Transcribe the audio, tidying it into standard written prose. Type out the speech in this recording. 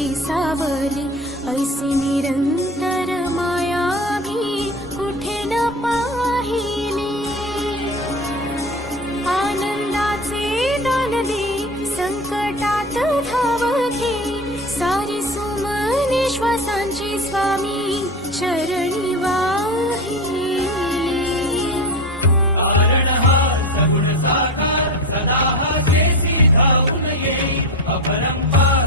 तुझी सावली, ऐसी निरंतर माया भी कुठे न पाहिली। आनंदाचे दान दे, संकटात धाव घे, सारी सुमने श्वासांची स्वामी चरणी वाहिली। सगुण साकार सदा जेसी धावून येई, अपरंपार